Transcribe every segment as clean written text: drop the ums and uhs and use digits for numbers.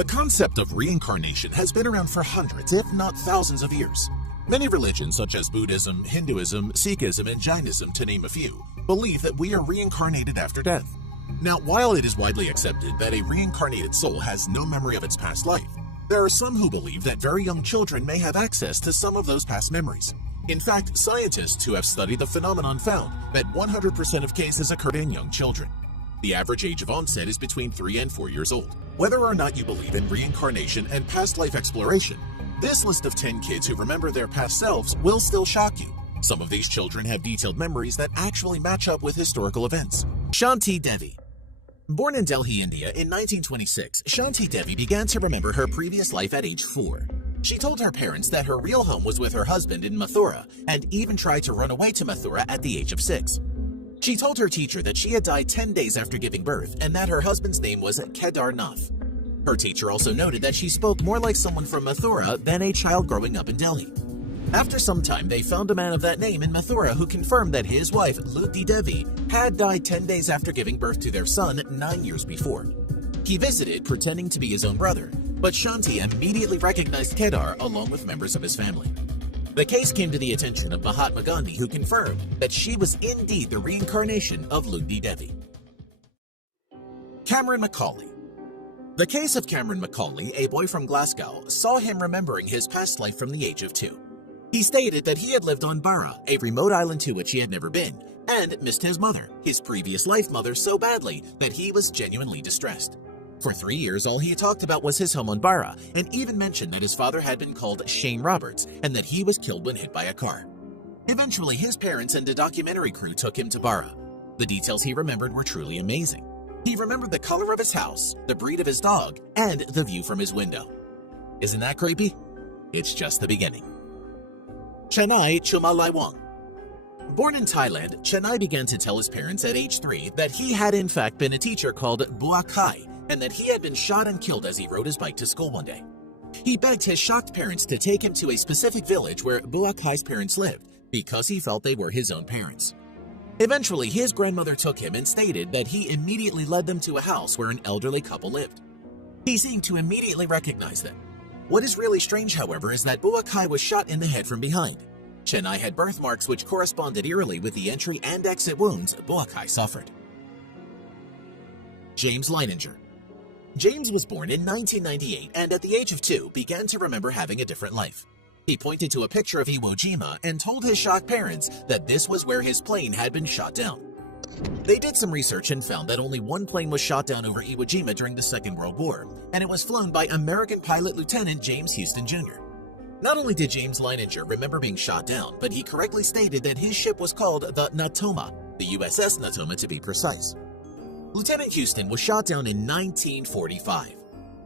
The concept of reincarnation has been around for hundreds, if not thousands of years. Many religions such as Buddhism, Hinduism, Sikhism, and Jainism, to name a few, believe that we are reincarnated after death. Now, while it is widely accepted that a reincarnated soul has no memory of its past life, there are some who believe that very young children may have access to some of those past memories. In fact, scientists who have studied the phenomenon found that 100% of cases occurred in young children. The average age of onset is between 3 and 4 years old. Whether or not you believe in reincarnation and past life exploration, this list of 10 kids who remember their past selves will still shock you. Some of these children have detailed memories that actually match up with historical events. Shanti Devi. Born in Delhi, India in 1926, Shanti Devi began to remember her previous life at age 4. She told her parents that her real home was with her husband in Mathura and even tried to run away to Mathura at the age of 6. She told her teacher that she had died 10 days after giving birth and that her husband's name was Kedarnath. Her teacher also noted that she spoke more like someone from Mathura than a child growing up in Delhi. After some time, they found a man of that name in Mathura who confirmed that his wife, Luti Devi, had died 10 days after giving birth to their son 9 years before. He visited, pretending to be his own brother, but Shanti immediately recognized Kedar along with members of his family. The case came to the attention of Mahatma Gandhi, who confirmed that she was indeed the reincarnation of Luti Devi. Cameron Macaulay. The case of Cameron Macaulay, a boy from Glasgow, saw him remembering his past life from the age of 2. He stated that he had lived on Barra, a remote island to which he had never been, and missed his mother, his previous life mother, so badly that he was genuinely distressed. For 3 years, all he talked about was his home on Barra, and even mentioned that his father had been called Shane Roberts and that he was killed when hit by a car. Eventually, his parents and a documentary crew took him to Barra. The details he remembered were truly amazing. He remembered the color of his house, the breed of his dog, and the view from his window. Isn't that creepy? It's just the beginning. Chennai Chumalaiwang. Born in Thailand, Chennai began to tell his parents at age 3 that he had in fact been a teacher called Buakai and that he had been shot and killed as he rode his bike to school one day. He begged his shocked parents to take him to a specific village where Buakai's parents lived because he felt they were his own parents. Eventually, his grandmother took him and stated that he immediately led them to a house where an elderly couple lived. He seemed to immediately recognize them. What is really strange, however, is that Buakai was shot in the head from behind. Chennai had birthmarks which corresponded eerily with the entry and exit wounds Buakai suffered. James Leininger. James was born in 1998 and at the age of 2 began to remember having a different life. He pointed to a picture of Iwo Jima and told his shocked parents that this was where his plane had been shot down. They did some research and found that only one plane was shot down over Iwo Jima during the Second World War, and it was flown by American pilot Lieutenant James Houston Jr. Not only did James Leininger remember being shot down, but he correctly stated that his ship was called the Natoma, the USS Natoma to be precise. Lieutenant Houston was shot down in 1945.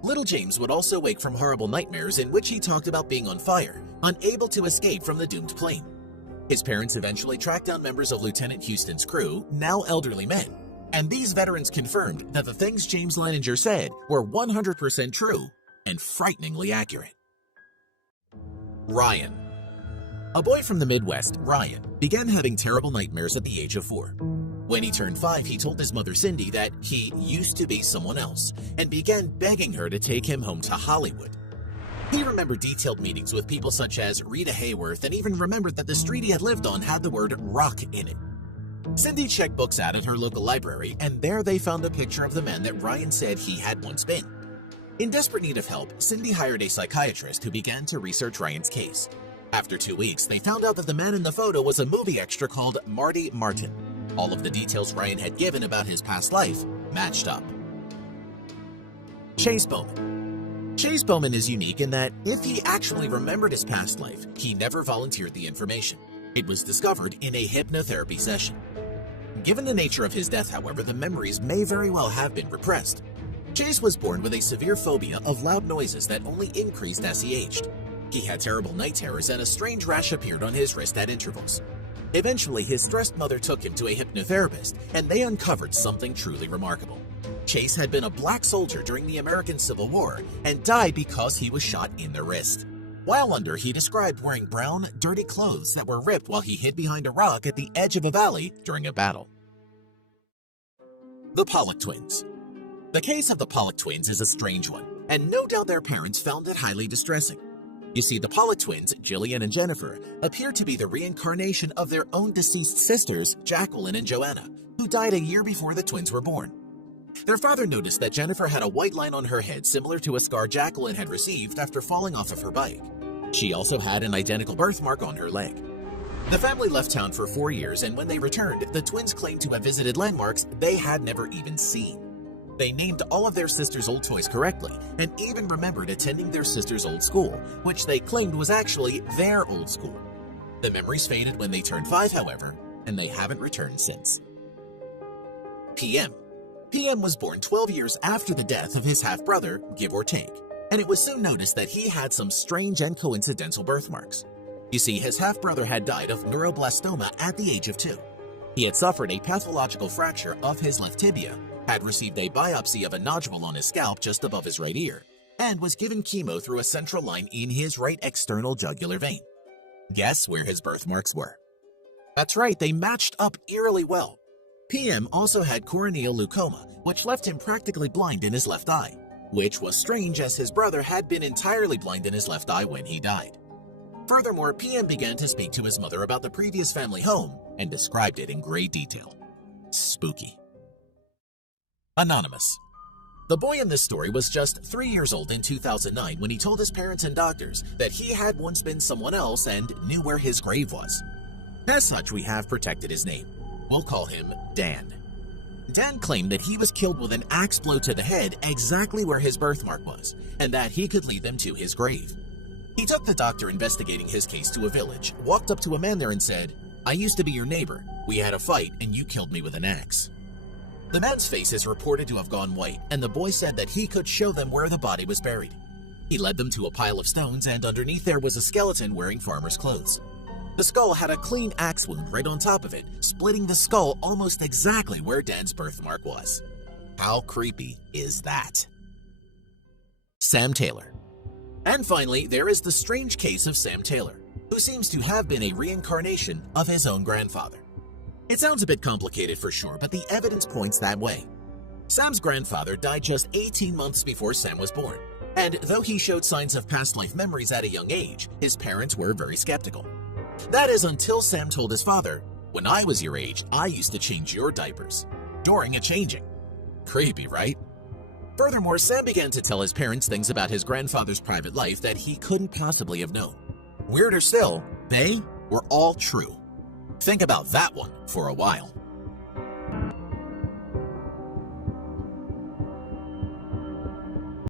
Little James would also wake from horrible nightmares in which he talked about being on fire, unable to escape from the doomed plane. His parents eventually tracked down members of Lieutenant Houston's crew, now elderly men, and these veterans confirmed that the things James Leininger said were 100% true and frighteningly accurate. Ryan. A boy from the Midwest, Ryan, began having terrible nightmares at the age of 4. When he turned 5, he told his mother Cindy that he used to be someone else and began begging her to take him home to Hollywood. He remembered detailed meetings with people such as Rita Hayworth and even remembered that the street he had lived on had the word rock in it. Cindy checked books out at her local library, and there they found a picture of the man that Ryan said he had once been. In desperate need of help, Cindy hired a psychiatrist who began to research Ryan's case. After 2 weeks, they found out that the man in the photo was a movie extra called Marty Martin. All of the details Ryan had given about his past life matched up. Chase Bowman. Chase Bowman is unique in that if he actually remembered his past life, he never volunteered the information. It was discovered in a hypnotherapy session. Given the nature of his death, however, the memories may very well have been repressed. Chase was born with a severe phobia of loud noises that only increased as he aged. He had terrible night terrors and a strange rash appeared on his wrist at intervals. Eventually, his stressed mother took him to a hypnotherapist, and they uncovered something truly remarkable. Chase had been a black soldier during the American Civil War and died because he was shot in the wrist. While under, he described wearing brown, dirty clothes that were ripped while he hid behind a rock at the edge of a valley during a battle. The Pollock twins. The case of the Pollock twins is a strange one. and no doubt their parents found it highly distressing. You see, the Pollitt twins, Jillian and Jennifer, appear to be the reincarnation of their own deceased sisters, Jacqueline and Joanna, who died a year before the twins were born. Their father noticed that Jennifer had a white line on her head similar to a scar Jacqueline had received after falling off of her bike. She also had an identical birthmark on her leg. The family left town for 4 years, and when they returned, the twins claimed to have visited landmarks they had never even seen. They named all of their sisters' old toys correctly, and even remembered attending their sister's old school, which they claimed was actually their old school. The memories faded when they turned 5, however, and they haven't returned since. PM. PM was born 12 years after the death of his half-brother, give or take, and it was soon noticed that he had some strange and coincidental birthmarks. You see, his half-brother had died of neuroblastoma at the age of 2. He had suffered a pathological fracture of his left tibia, had received a biopsy of a nodule on his scalp just above his right ear, and was given chemo through a central line in his right external jugular vein. Guess where his birthmarks were? That's right, they matched up eerily well. PM also had corneal leukoma, which left him practically blind in his left eye, which was strange as his brother had been entirely blind in his left eye when he died. Furthermore, PM began to speak to his mother about the previous family home and described it in great detail. Spooky. Anonymous. The boy in this story was just 3 years old in 2009 when he told his parents and doctors that he had once been someone else and knew where his grave was. As such, we have protected his name. We'll call him Dan. Dan claimed that he was killed with an axe blow to the head exactly where his birthmark was, and that he could lead them to his grave. He took the doctor investigating his case to a village, walked up to a man there and said, "I used to be your neighbor. We had a fight and you killed me with an axe." The man's face is reported to have gone white, and the boy said that he could show them where the body was buried. He led them to a pile of stones, and underneath there was a skeleton wearing farmer's clothes. The skull had a clean axe wound right on top of it, splitting the skull almost exactly where Dan's birthmark was. How creepy is that? Sam Taylor. And finally, there is the strange case of Sam Taylor, who seems to have been a reincarnation of his own grandfather. It sounds a bit complicated for sure, but the evidence points that way. Sam's grandfather died just 18 months before Sam was born, and though he showed signs of past life memories at a young age, his parents were very skeptical. That is until Sam told his father, "When I was your age, I used to change your diapers," during a changing. Creepy, right? Furthermore, Sam began to tell his parents things about his grandfather's private life that he couldn't possibly have known. Weirder still, they were all true. Think about that one for a while.